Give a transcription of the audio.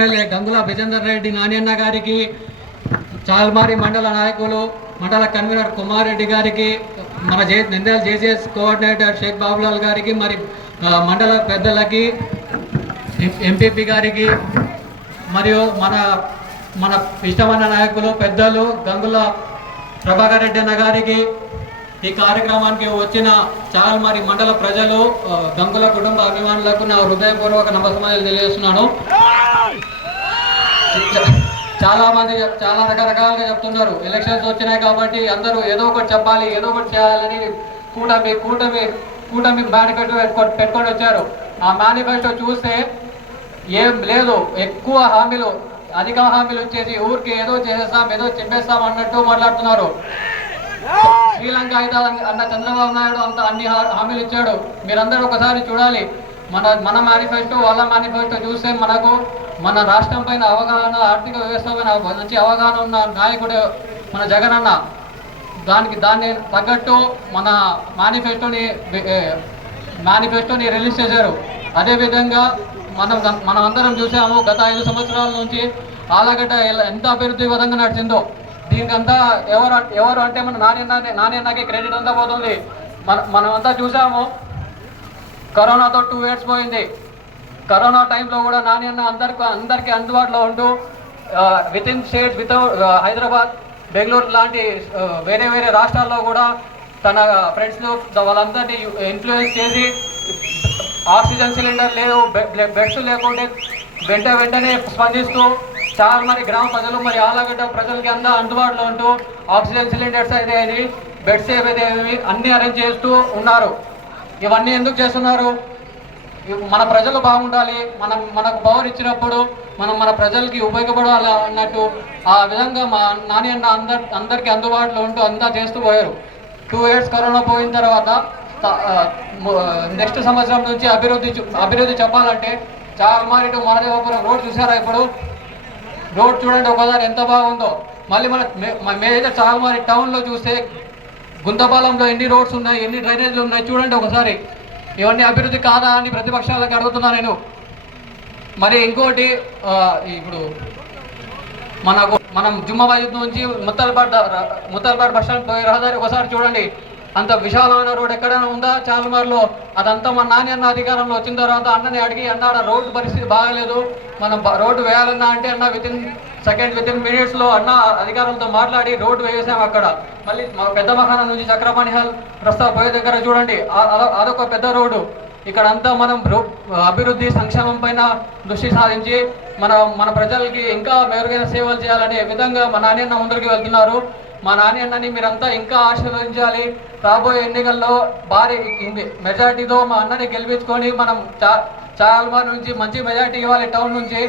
MLA Gangula Vijender Reddy నానియన్న గారికి, చాల్మారి మండల నాయకులు మండల కన్వీనర్ కుమార్ రెడ్డి గారికి, మన నంద్యాల జేజేఎస్ కోఆర్డినేటర్ షేక్ బాబులాల్ గారికి, మరి మండల పెద్దలకి, ఎంపీపీ గారికి, మరియు మన ఇష్టమైన నాయకులు పెద్దలు గంగుల ప్రభాకర్ రెడ్డి అన్న గారికి, ఈ కార్యక్రమానికి వచ్చిన చాల్మారి మండల ప్రజలు, గంగుల కుటుంబ అభిమానులకు నా హృదయపూర్వక నమస్కారాలు తెలియజేస్తున్నాను. చాలా మంది చాలా రకరకాలుగా చెప్తున్నారు, ఎలక్షన్స్ వచ్చినాయి కాబట్టి అందరూ ఏదో ఒకటి చెప్పాలి, ఏదో ఒకటి చేయాలని కూటమి మేనిఫెస్టో పెట్టుకొని వచ్చారు. ఆ మేనిఫెస్టో చూస్తే ఏం లేదు, ఎక్కువ హామీలు, అధిక హామీలు వచ్చేసి ఊరికి ఏదో చేసేస్తాం, ఏదో చెప్పేస్తాం అన్నట్టు మాట్లాడుతున్నారు. శ్రీలంక అయితే అన్న చంద్రబాబు నాయుడు అంత అన్ని హామీలు ఇచ్చాడు. మీరందరూ ఒకసారి చూడాలి, మన మేనిఫెస్టో వాళ్ళ మేనిఫెస్టో చూస్తే మనకు మన రాష్ట్రం పైన అవగాహన, ఆర్థిక వ్యవస్థ పైన మంచి అవగాహన ఉన్న నాయకుడు మన జగన్ అన్న. దాన్ని తగ్గట్టు మన మేనిఫెస్టోని రిలీజ్ చేశారు. అదేవిధంగా మనం అందరం చూసాము, గత 5 సంవత్సరాల నుంచి ఆలగడ్డ ఎంత అభివృద్ధి విధంగా నడిచిందో. దీనికంతా ఎవరు అంటే మన నానియన్నకి క్రెడిట్ అంతా పోతుంది. మనమంతా చూసాము, కరోనాతో 2 years పోయింది. కరోనా టైంలో కూడా నానియన్న అందరికీ అందుబాటులో ఉంటూ with in states, Hyderabad, Bengaluru లాంటి వేరే రాష్ట్రాల్లో కూడా తన ఫ్రెండ్స్ను వాళ్ళందరినీ ఇన్ఫ్లుయెన్స్ చేసి ఆక్సిజన్ సిలిండర్ లేవు, బెడ్స్ లేకుంటే వెంటనే స్పందిస్తూ చాలా మంది గ్రామ ప్రజలు, మరి ఆలగడ్డ ప్రజలకి అంతా అందుబాటులో ఉంటూ ఆక్సిజన్ సిలిండర్స్ అయితే బెడ్స్ ఏవైతే అన్నీ అరేంజ్ చేస్తూ ఉన్నారు. ఇవన్నీ ఎందుకు చేస్తున్నారు? మన ప్రజలు బాగుండాలి, మనకు పవర్ ఇచ్చినప్పుడు మన ప్రజలకి ఉపయోగపడాలి అన్నట్టు ఆ విధంగా మా నానియన్న అందరికీ అందుబాటులో ఉంటూ అంతా చేస్తూ పోయారు. 2 years కరోనా పోయిన తర్వాత నెక్స్ట్ సంవత్సరం నుంచి అభివృద్ధి చెప్పాలంటే చాల్మారి టు మహదేవపురం రోడ్ చూసారా? ఇప్పుడు రోడ్ చూడండి ఒకసారి ఎంత బాగుందో. మళ్ళీ మేమైతే చాల్మారి టౌన్లో చూస్తే గుంతపాలెంలో ఎన్ని రోడ్స్ ఉన్నాయి, ఎన్ని డ్రైనేజ్లు ఉన్నాయి చూడండి ఒకసారి. ఇవన్నీ అభివృద్ధి కాదా అని ప్రతిపక్షాలకు అడుగుతున్నా నేను. మరి ఇంకోటి, ఇప్పుడు మనం జుమ్మాబాద్ నుంచి ముత్తల్పాడ్ బస్ స్టాండ్ పోయే రహదారి ఒకసారి చూడండి. అంత విశాలమైన రోడ్ ఎక్కడైనా ఉందా చాల్మార్లో? అదంతా మన నానియన్న అధికారంలో వచ్చిన తర్వాత అన్నని అడిగి, అన్న రోడ్డు పరిస్థితి బాగాలేదు, మనం రోడ్డు వేయాలన్నా అంటే అన్న విత్ ఇన్ మినిట్స్లో అన్న అధికారులతో మాట్లాడి రోడ్డు వేసాం అక్కడ. మళ్ళీ పెద్ద మఖానా నుంచి చక్రపాణి హాల్ రస్తా పోయే దగ్గర చూడండి, అదొక పెద్ద రోడ్డు. ఇక్కడంతా మనం అభివృద్ధి, సంక్షేమం పైన దృష్టి సాధించి మన ప్రజలకి ఇంకా మెరుగైన సేవలు చేయాలనే విధంగా మా నానియన్న ముందరికి వెళ్తున్నారు. మా నానియన్నని మీరంతా ఇంకా ఆశీర్వదించాలి. రాబోయే ఎన్నికల్లో భారీ మెజార్టీతో మా అన్నని గెలిపించుకొని మనం చాల్మార్ నుంచి మంచి మెజార్టీ ఇవ్వాలి. టౌన్ నుంచి